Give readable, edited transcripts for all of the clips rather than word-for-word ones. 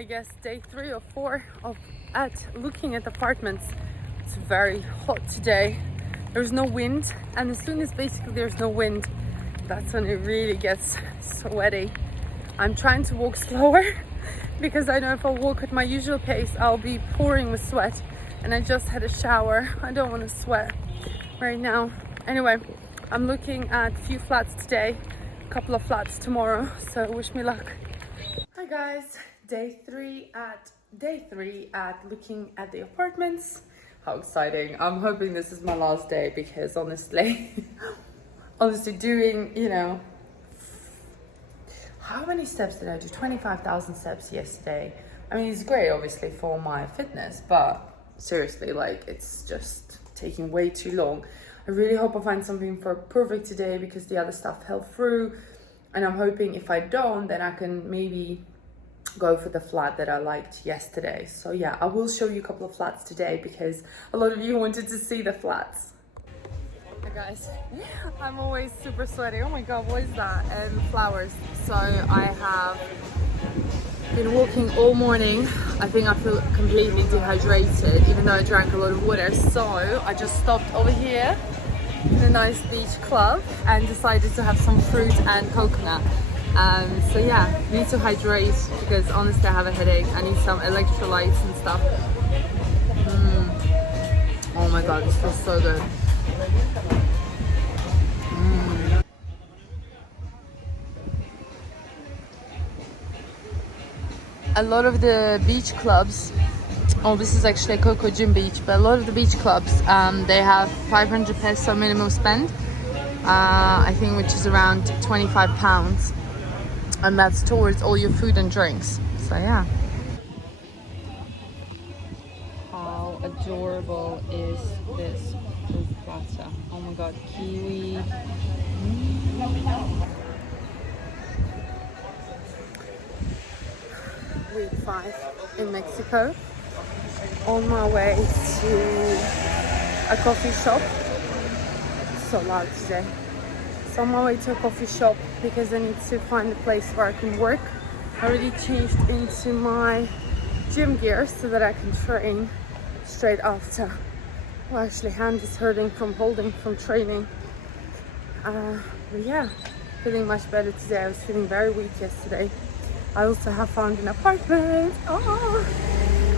I guess day 3 or 4 of looking at apartments. It's very hot today. There's no wind, and as soon as basically there's no wind, that's when it really gets sweaty. I'm trying to walk slower because I know if I walk at my usual pace, I'll be pouring with sweat. And I just had a shower. I don't want to sweat right now. Anyway, I'm looking at a few flats today, a couple of flats tomorrow, so wish me luck. Hi guys, day three at looking at the apartments. How exciting. I'm hoping this is my last day because honestly, doing, how many steps did I do? 25,000 steps yesterday. I mean, it's great obviously for my fitness, but seriously, like, it's just taking way too long. I really hope I find something for perfect today because the other stuff fell through, and I'm hoping if I don't, then I can maybe go for the flat that I liked yesterday. So yeah, I will show you a couple of flats today because a lot of you wanted to see the flats. Hi guys, I'm always super sweaty. Oh my god, what is that? And flowers. So I have been walking all morning. I think I feel completely dehydrated even though I drank a lot of water. So I just stopped over here in a nice beach club and decided to have some fruit and coconut. So yeah, need to hydrate because honestly I have a headache. I need some electrolytes and stuff. Oh my god, this feels so good. A lot of the beach clubs, this is actually a Coco Gym beach, but a lot of the beach clubs, they have 500 peso minimum spend, I think, which is around 25 pounds. And that's towards all your food and drinks. So yeah. How adorable is this fruit platter? Oh my god, kiwi. Week 5 in Mexico. On my way to a coffee shop. It's so loud today. So on my way to a coffee shop because I need to find a place where I can work. I already changed into my gym gear so that I can train straight after. Well, actually, hand is hurting from training. But yeah, feeling much better today. I was feeling very weak yesterday. I also have found an apartment.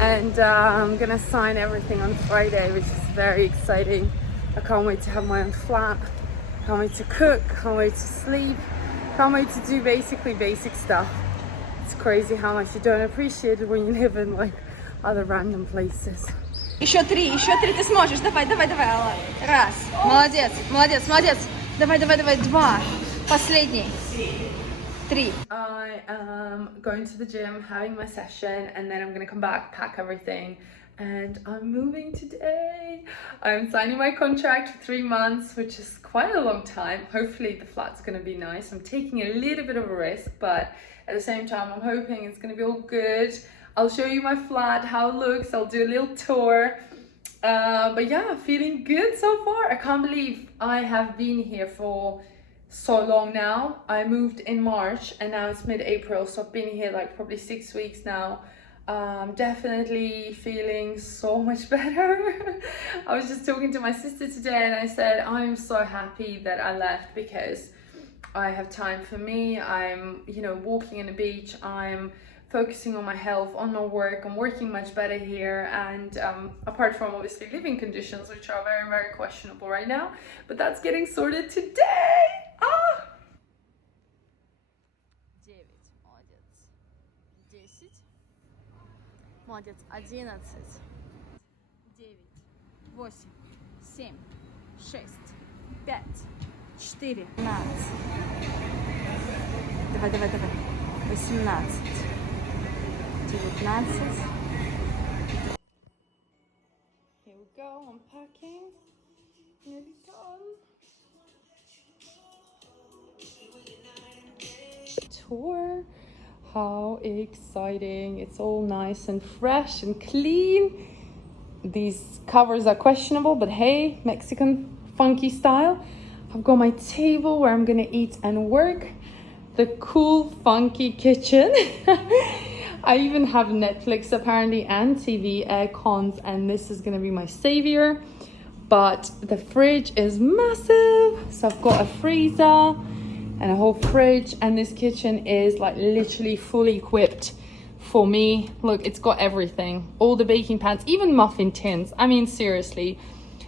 And I'm gonna sign everything on Friday, which is very exciting. I can't wait to have my own flat. Can't wait to cook, can't wait to sleep, can't wait to do basically basic stuff. It's crazy how much you don't appreciate it when you live in like other random places. Еще три, ты сможешь. Давай, Алла. Раз. Молодец. Давай, два. Последний. 3. I am going to the gym, having my session, and then I'm gonna come back, pack everything, and I'm moving today. I'm signing my contract for 3 months, which is quite a long time. Hopefully the flat's gonna be nice. I'm taking a little bit of a risk, but at the same time, I'm hoping it's gonna be all good. I'll show you my flat, how it looks. I'll do a little tour. But yeah, feeling good so far. I can't believe I have been here for so long now. I moved in March and now it's mid-April, so I've been here like probably 6 weeks now. Definitely feeling so much better. I was just talking to my sister today and I said I'm so happy that I left because I have time for me. I'm walking on the beach, I'm focusing on my health, on my work. I'm working much better here, and apart from obviously living conditions, which are very, very questionable right now, but that's getting sorted today. 9, молодец. 10. Молодец. 11. 9, 8, 7, 6, 5, 4, 15. Давай. 18. 19. Here we go, unpacking. Nearly done. Tour. How exciting. It's all nice and fresh and clean. These covers are questionable, but hey, Mexican funky style. I've got my table where I'm gonna eat and work. The cool, funky kitchen. I even have Netflix apparently and TV air cons, and this is gonna be my savior. But the fridge is massive, so I've got a freezer and a whole fridge, and this kitchen is like literally fully equipped for me. Look, it's got everything, all the baking pans, even muffin tins. I mean, seriously,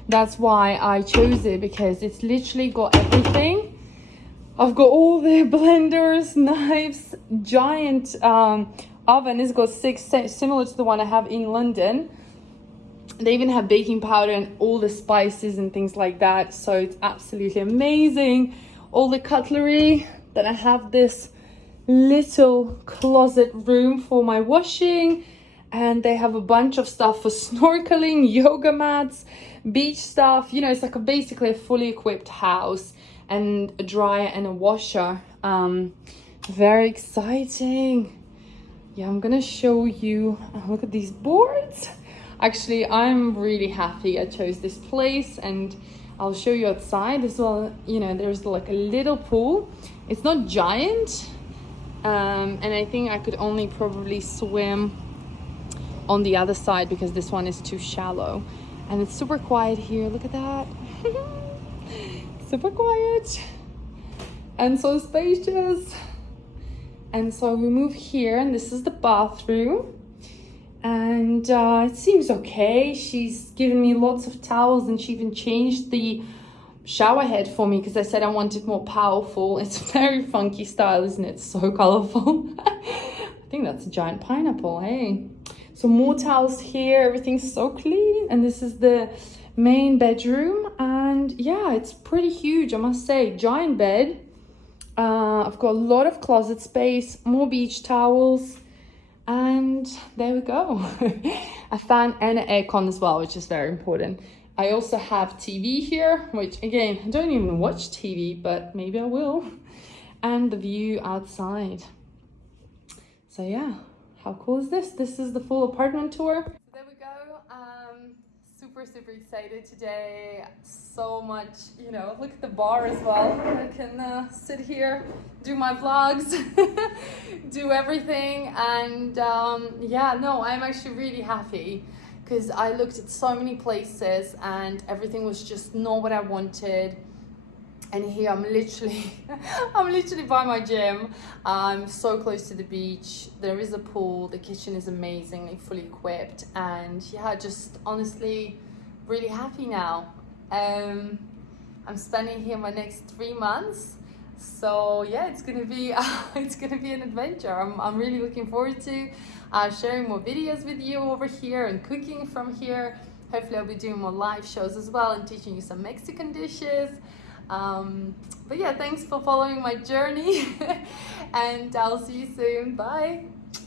that's why I chose it, because it's literally got everything. I've got all the blenders, knives, giant oven. It's got 6, similar to the one I have in London. They even have baking powder and all the spices and things like that, so it's absolutely amazing. All the cutlery. Then I have this little closet room for my washing, and they have a bunch of stuff for snorkeling, yoga mats, beach stuff. You know, it's like basically a fully equipped house, and a dryer and a washer. Very exciting. Yeah, I'm gonna show you. Look at these boards. Actually, I'm really happy I chose this place, and I'll show you outside as well. You know, there's like a little pool. It's not giant, and I think I could only probably swim on the other side because this one is too shallow. And it's super quiet here. Look at that. Super quiet and so spacious. And so we move here, and this is the bathroom, and it seems okay. She's given me lots of towels, and she even changed the shower head for me because I said I wanted more powerful. It's a very funky style, isn't it? So colorful. I think that's a giant pineapple. Hey, so more towels here. Everything's so clean. And this is the main bedroom, and yeah, it's pretty huge, I must say. Giant bed. I've got a lot of closet space, more beach towels, and there we go. A fan and an aircon as well, which is very important. I also have TV here, which again, I don't even watch TV, but maybe I will. And the view outside. So yeah, how cool is this? This is the full apartment tour. There we go. Super excited today. So much, you know, look at the bar as well. I can sit here, do my vlogs, do everything. And yeah, no, I'm actually really happy because I looked at so many places and everything was just not what I wanted. And here I'm literally by my gym. I'm so close to the beach. There is a pool. The kitchen is amazingly fully equipped. And yeah, just honestly really happy now. I'm spending here my next 3 months. So yeah, it's gonna be an adventure. I'm really looking forward to sharing more videos with you over here and cooking from here. Hopefully I'll be doing more live shows as well and teaching you some Mexican dishes. But yeah, thanks for following my journey and I'll see you soon. Bye.